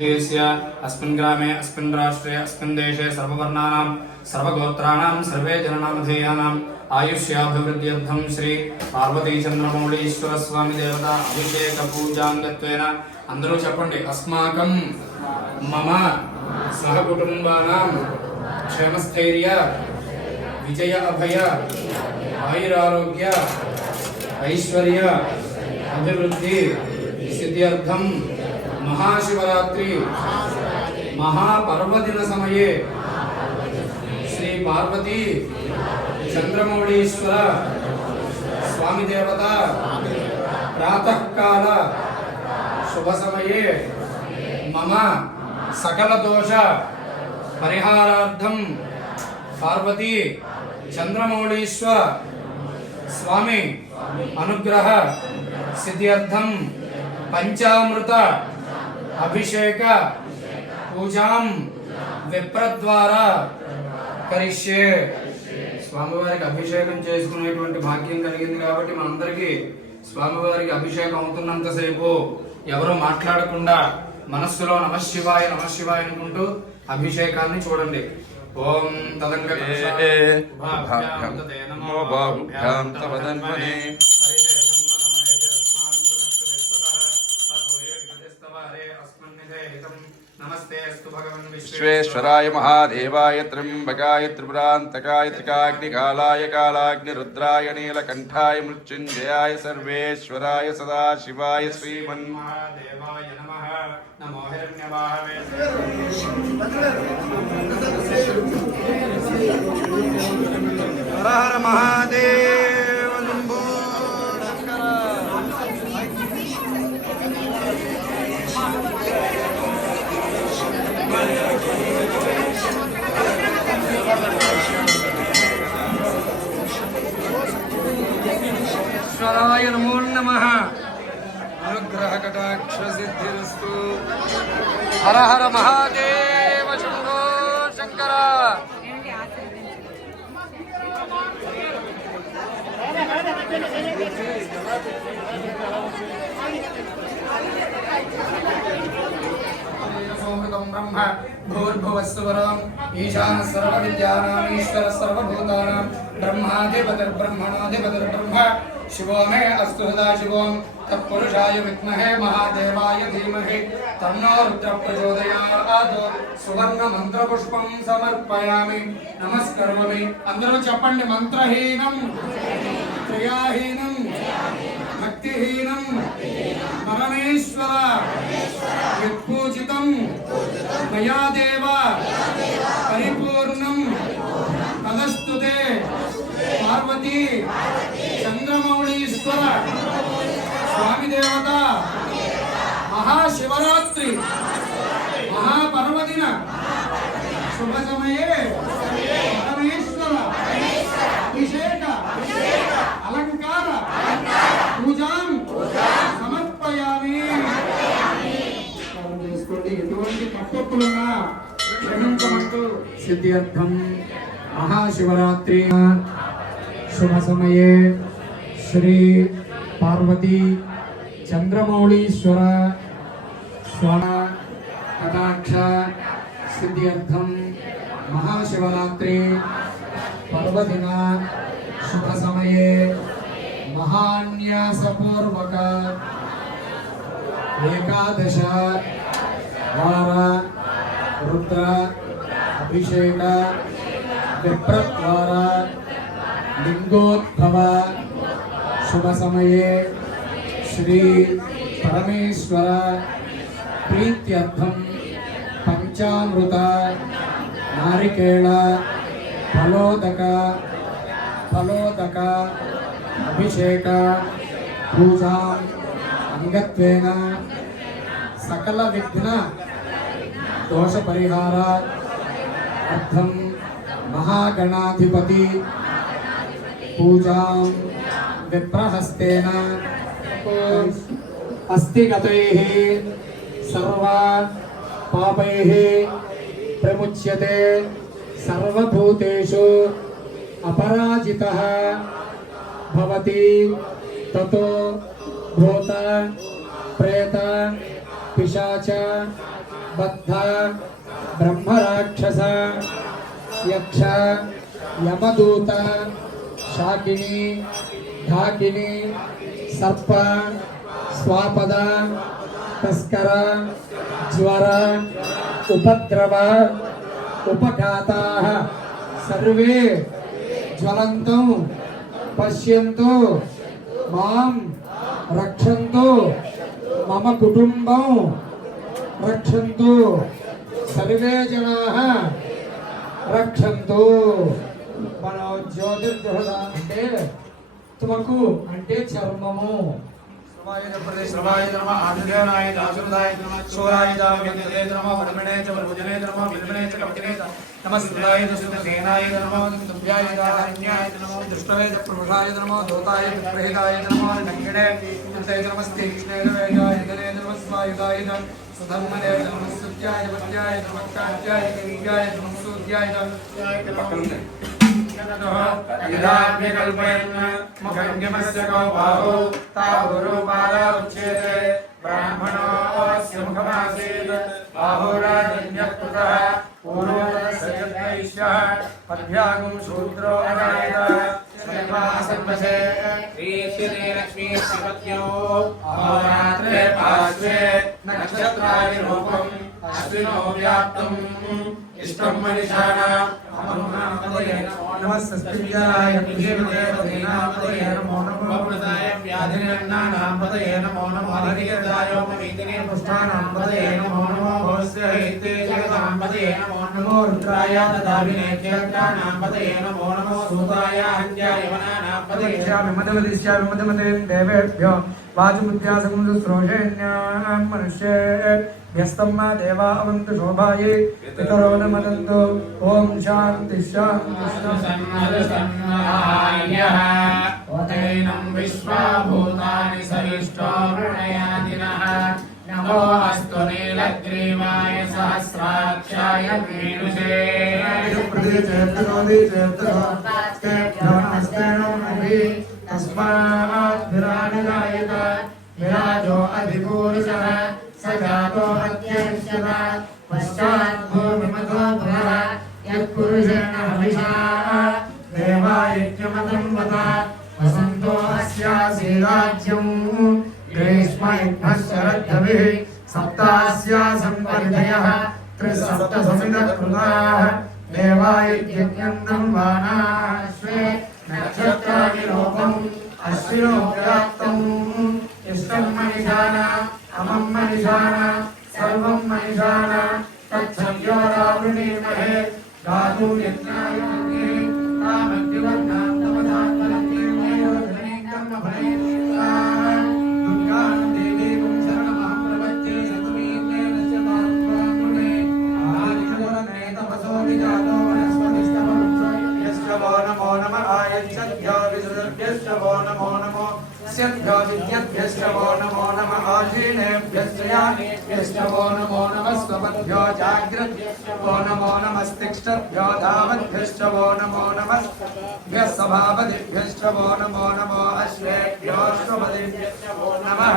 अस्मिन् ग्रामे अस्मिन् राष्ट्रे अस्मिन् देशे सर्ववर्णानां सर्वगोत्राणां सर्वे जननामधेयानां आयुष्याभिवृद्ध्यर्थं श्री पार्वतीचन्द्रमौळीश्वर स्वामी देवता अभिषेक पूजांगत्वेन अंदरू चेप्पंడి अस्माकं मम सहकुटुंबानां क्षेमस्थैर्य विजय अभय आयुरारोग्य ऐश्वर्य अभिवृद्धि सिद्ध्यर्थं महाशिवरात्रि महापर्वदिन समये श्री पार्वती चंद्रमौळीश्वर स्वामी देवता प्रातः काल शुभ समये मम सकल दोष परिहारार्थं पार्वती चंद्रमौळीश्वर स्वामी अनुग्रह सिद्ध्यर्थं पंचामृत अभिषेक पूजां विप्रद्वारा करिष्ये స్వామివారికి అభిషేకం చేసుకునేటువంటి భాగ్యం కలిగింది కాబట్టి మనందరికీ స్వామివారికి అభిషేకం అవుతున్నంతసేపు ఎవరు మాట్లాడకుండా మనస్సులో నమశివాయ నమశివాయ అనుకుంటూ అభిషేకాన్ని చూడండి. ఓం विश्वेश्वराय महादेवाय त्र्यंबकाय त्रिपुरांतकाय त्रिकाग्निकालाय कालाग्निरुद्राय नीलकंठाय मृत्युंजयाय सर्वेश्वराय सदाशिवाय श्रीमन्महादेवाय नमः. नमो हिरण्यवाहवे. हर हर महादेव. ईश्वराय नमो नमः. अनुग्रह कटाक्ष सिद्धिरस्तु. हर हर महादेव. शंभो शंकर. ब्रह्म भूर्भुवस्सुवरम् ईशानः सर्वविद्यानाम् ईश्वरः सर्वभूतानां ब्रह्माधिपतिर्ब्रह्मणाधिपतिर्ब्रह्म शिवो मे अस्तु सदाशिवो तत्पुरुषाय विद्महे महादेवाय धीमहि तन्नो रुद्रः प्रचोदयात्. सुवर्ण मंत्रपुष्पं समर्पयामि नमस्करोमि. अंदरू चेप्पंడి मंत्रहीनं क्रियाहीनं भक्तिहीनं परमेश्वर विपूजितं मया देव परिपूर्णं तदस्तुते. पार्वती चंद्रमौळीश्वर स्वामी देवता महाशिवरात्रि महापर्वदिन शुभ समये परमेश्वर अभिषेक अलंकार पूजां समर्पयामि. ఎటువంటి తప్పులున్నా క్షమించమంటూ సిద్ధ్యర్థం महाशिवरात्रि शुभ समये श्री पार्वती चंद्रमौळीश्वर स्वामी कटाक्ष सिद्ध्यर्थं महाशिवरात्रि पर्वदिन शुभ समये महान्यासपूर्वक एकादश वार रुद्र अभिषेक विप्रद्वारा लिंगोद्भव शुभ समये श्री परमेश्वर प्रीत्यर्थं पंचामृत नारिकेल फलोदक अभिषेक पूजा अंगत्वेन सकल विघ्न दोष परिहार अर्थं महागणाधिपति पूजा विप्रहस्तेन अस्तिगतैः सर्व पापैः प्रमुच्यते. सर्वभूतेषु अपराजितः भवति. ततो भूत प्रेत पिशाच బద్ధ బ్రహ్మరాక్షస యక్ష యమదూత శాకిని ఢాకిని సర్ప స్వాపద తస్కర జ్వర ఉపద్రవ ఉపఘాతా సర్వే జ్వలంతం పశ్యంతు మాం రక్షంతు మమ కుటుంబం రక్షంతు సర్వే జనాః రక్షంతు. మన జ్యోతిర్జుహద అంటే తుమకు అంటే చర్మము. శ్రవాయ నమః ఆదిదేవాయ దాసుదాయ నమః శూరాయ దావ్యంతే నమః వరమణే చ వరుజనే నమః విల్మనే చ కవచనే నమస్కారాయ దశసేనాయ నమః తుభ్యాయ దాహన్యాయ నమః దృష్టవే చ ప్రభాయ నమః దోతాయ ప్రహేదాయ నమః నంగిణే అంతే నమస్తే కృష్ణేయ గలే నమః స్వాయుధాయ సుధర్మనే నమః సుత్యాయ వత్యాయ నమః కాత్యాయ కవియాయ నమః సూర్యాయ నమః कल्पयन् मुखंगमस्य को बाहु तावरूपाला उच्यते ब्राह्मणोऽस्य मुखमासीत् बाहुराजन्यकृतः पूर्वोदयश्च पद्भ्यागुं शूद्रो अजायत श्रीनिवासन्वसे श्रीश्री लक्ष्मी सपत्न्यो अहोरात्रे पार्श्वे नक्षत्राणि रूपम् अश्विनो व्याप्तम् इष्टं मनिषाणाम् नमस्ते देवदेवदेनापदये नमो नमो प्रदाय व्याधिनन्नानां पदये नमो नमो हरियदायोपवीतिने पुष्टानां पदये नमो नमो भवस्य हिते जगतां पदये नमो नमो रुद्राय ददाविने केन्द्राणां पदये नमो नमो सूताय हन्याय वनानां पदये विमदवदिष्यामि मदमते देवेभ्यो वाचमुद्यासमुद्रस्रोषेण्यां मनुष्ये व्यस्तम्मा देवा अवन्तु शोभाये पितरो न मदन्तु ओम शान्ति शान्ति सन्नरसन्नहायः वदैनं विश्वाभूतानि सविष्टो वृणयादिनः नमो अस्तु नीलग्रीवाय सहस्राक्षाय मीनुषे तस्मात् विराजगायत विराजो अधिपूरुषः स जातो अत्यंशः पश्चात् भूमिमतो भवः यत्पुरुषेण हविषा देवायज्ञमतं वद वसन्तो अस्यासीराज्यम् ग्रीष्म इद्मः शरद्धविः सप्तास्यासं परिधयः त्रिसप्तसमिदकृताः देवायज्ञं वानाश्वे नक्षत्राणि लोकम् अश्विनो व्याप्तम् इष्टं मनिषाणाम् अमं मनिषाणाम् सर्वं मनिषाणाम् तत्संयोरावृणीमहे गातुं यज्ञाय तामग्निवर्णां तमदात्मलक्ष्मीर्मयोधने कर्मफले दुर्गां देवीं शरणमहं प्रपद्ये सतुमीर्मेण सदात्मामुने आदिशोरने तपसो विजातो वनस्पतिस्तवंशो वो नमो नमः आयच्छद्भ्यो विसुरभ्यश्च वो नमो नमो स्यद्भ्यो विद्यद्भ्यश्च वो नमो नमः आशीनेभ्यश्च यानेभ्यश्च वो नमो नमः स्वपद्भ्यो जाग्रद्भ्यश्च वो नमो नमस्तिष्ठद्भ्यो धावद्भ्यश्च वो नमो नमः सभापतिभ्यश्च वो नमो नमो अश्वेभ्यो श्वपतिभ्यश्च वो नमः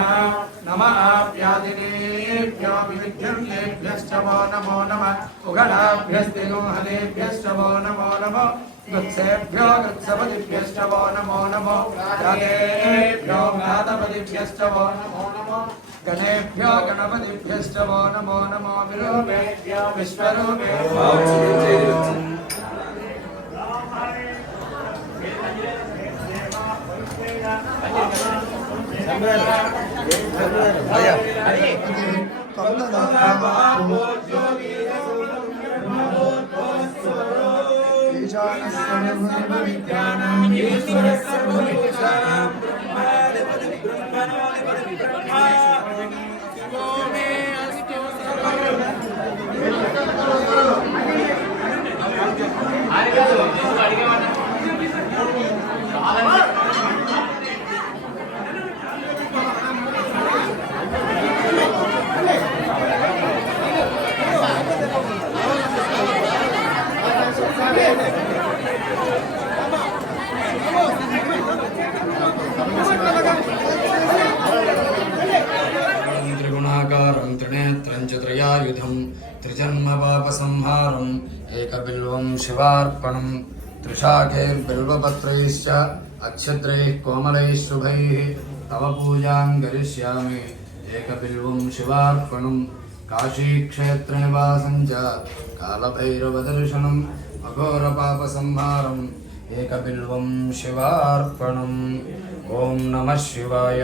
नमः व्याधिनेभ्यो विविध्यर्तेभ्यश्च वो नमो नमः उगडाभ्यस्तिगोहलेभ्यश्च वो नमो नमः वत्सेभ्यो वत्सपतिभ्यश्च वो नमो नमो जातेभ्यो ज्ञातपतिभ्यश्च वो नमो नमो गणेभ्यो गणपतिभ्यश्च वो नमो नमो विरूपेभ्यो विश्वरूपेभ्यो त्रिजन्मपापसंहारम् एकबिल्वं शिवार्पणम् त्रिशाखैर्बिल्वपत्रैश्च अक्षत्रैः कोमलैः शुभैः तव पूजां करिष्यामि एकबिल्वं शिवार्पणम् काशीक्षेत्रनिवासं च कालभैरवदर्शनम् अघोरपापसंहारम् एकबिल्वं शिवार्पणम् ॐ नमः शिवाय।